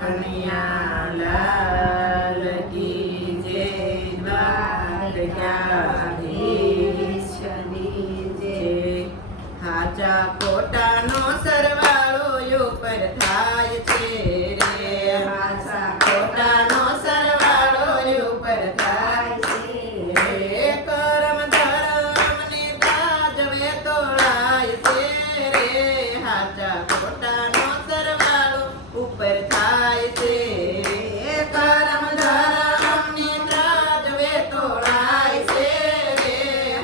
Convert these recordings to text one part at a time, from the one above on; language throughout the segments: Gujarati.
કનૈયા લાલ કી જય, દ્વારકાધીશની જય। હાચા ખોટાનો સરવાળો ઉપર થાય છે રે, હાચા ખોટાનો સરવાળો ઉપર થાય છે રે। કરમ ધર્મ ને તાજવે તોળાય છે રે, હાચા ખોટાનો સરવાળો ઉપર થાય છે રે। કરમ ધર્મ ને તાજવે તોળાય છે રે,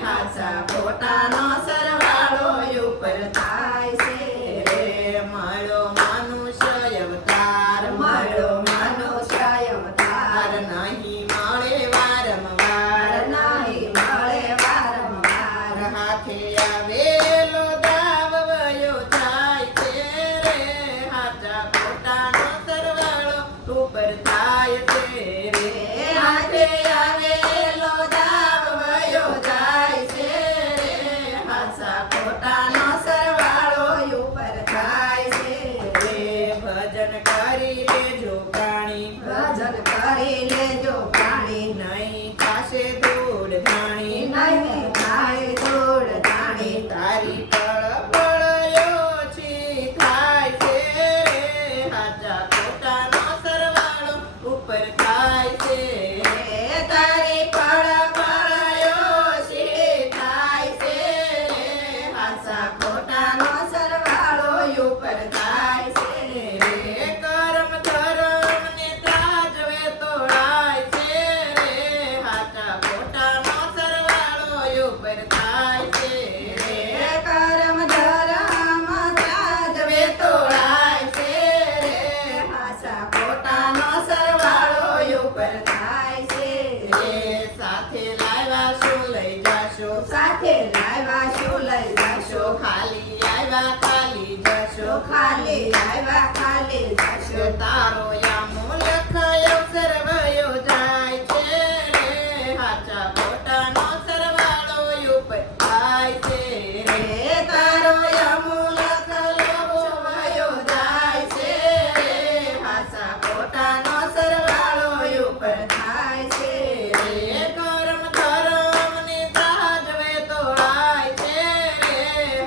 હાચા ખોટાનો સરવાળો ઉપર થાય છે રે। મળ્યો મનુષ્ય અવતાર, મળ્યો મનુષ્ય અવતાર, નહીં મળે વારંવાર, નહીં મળે વારંવાર। હાથે આવેલો દાવ વયો જાય છે રે, હાચા ખોટાનો સરવાળો ઉપર થાય છે રે। હાથે આવેલો દાવ વયો જાય છે રે, હાચા ખોટાનો સરવાળો ઉપર થાય છે રે। ભજન કરી લેજો પ્રાણી, ભજન કરી લેજો પ્રાણી, નહીં થાશે ધૂળ ધાણી, નહીં થાય ધૂળ ધાણી। તારી પળ પળ ઓછી થાય છે રે, હાચા ખોટાનો સરવાળો ઉપર થાય છે રે। તારી પળ પળ ઓછી થાય છે રે, હાચા ખોટાનો સરવાળો ઉપર થાય છે રે। કરમ ધર્મ ને ત્રાજવે તોળાય છે રે, હાચા ખોટાનો સરવાળો ઉપર થાય છે રે। કરમ ધર્મ ત્રાજવે તોળાય છે રે, હાચા ખોટાનો સરવાળો ઉપર થાય છે રે। સાથે લાવ્યા શું લઈ જાશો, સાથે લાવ્યા શું લઈ જાશો, ખાલી આવ્યા ખાલી જશો, ખાલી આવ્યા ખાલી જશો। તારો યામૂલખ અવસર વયો જાય છે રે, હાચા ખોટાનો સરવાળો ઉપર થાય છે રે। તારો યામૂલખ અવસર વયો જાય છે રે, હાચા ખોટાનો સરવાળો ઉપર થાય છે રે। કરમ ધર્મ ને તાજવે તોળાય છે રે,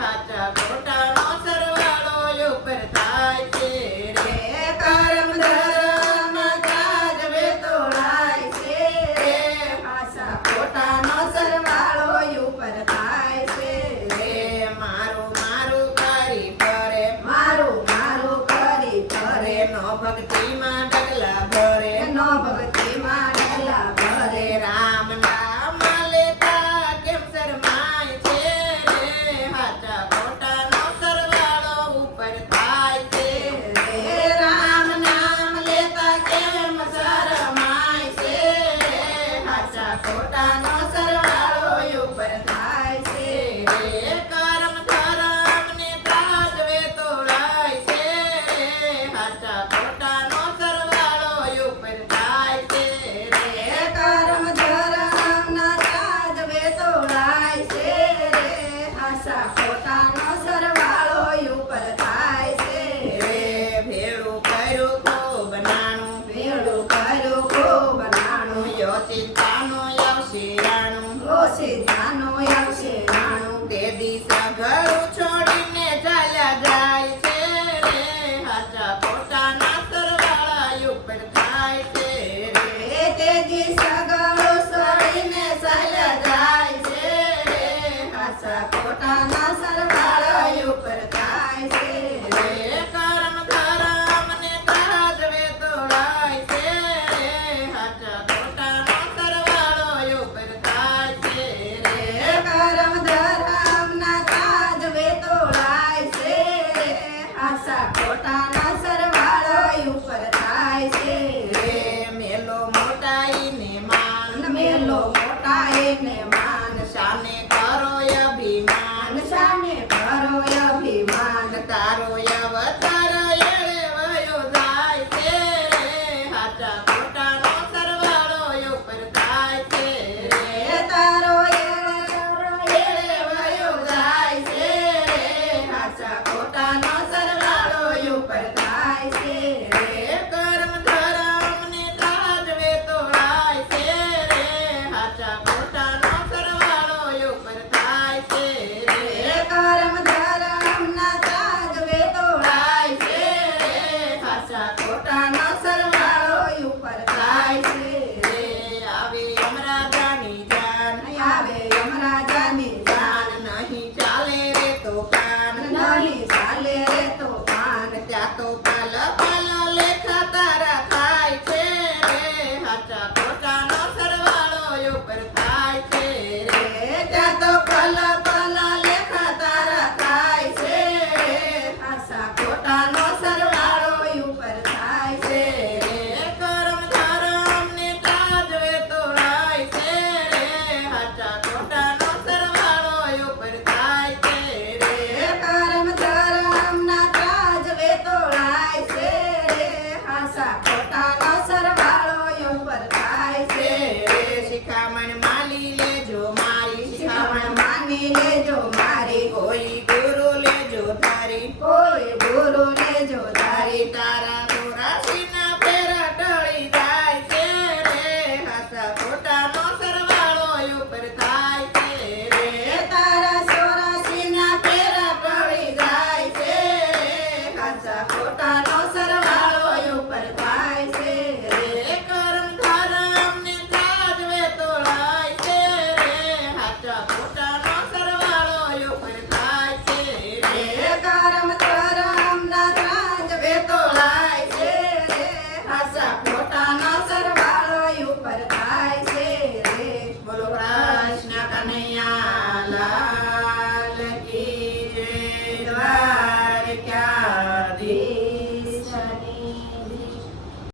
હાચા ખોટાનો સરવાળો ઉપર થાય છે રે। કરમ ધર્મ તાજવે તોળાય છે રે, હાચા ખોટાનો સરવાળો ઉપર થાય છે રે। મારું મારું કરી ફરે, મારું મારું કરી ફરે, નો ભક્તિમાં ડગલા ભરે, નો ભક્તિમાં ડગલા ભરે। રામ નામ લેતા કેમ શરમાય છે રે, હાચા ખોટાનો સરવાળો ઉપર થાય છે રે। રામ નામ લેતા કેમ શરમાય છે રે, હાચા ખોટાનો સરવાળો ઉપર થાય છે રે। કરમ ધર્મ ને ત્રાજવે તોળાય છે રે, હાચા ખોટાનો હાચા ખોટાનો સરવાળો ઉપર થાય છે રે આવે યમરાજાની જાન આવે યમરાજાની જાન નહીં ચાલે રે તો કાન નહીં ચાલે રે તો પાન ત્યાં તો પાલ પાલ લેખા તારા થાય છે રે હાચા ખોટાનો સરવાળો ઉપર થાય છે રે ત્યાં તો પલ પલ લેખા તારા થાય છે હાચા ખોટાનો સરવાળો ઉપર થાય છે રે કરમ ધરમ ને ત્રાજવે તોડાય છે રે હાચા ખોટાનો સરવાળો ઉપર થાય છે રે કર્મ ધર્મ ના ત્રાજવે તોળાય છે રે હાચા ખોટાનો સરવાળો ઉપર થાય છે રે શિખામણ માલી લેજો મારી શિખામણ માની લેજો મારી કોઈ ગુરુ લેજો તારી કોઈ ગુરુ લેજો તારી તારી તારા ચોરાશીના ફેરા ટળી જાય છે રે હાચા ખોટાનો સરવાળો ઉપર થાય છે રે તારા 84 ના ફેરા પડી જાય છે હાચા ખોટાનો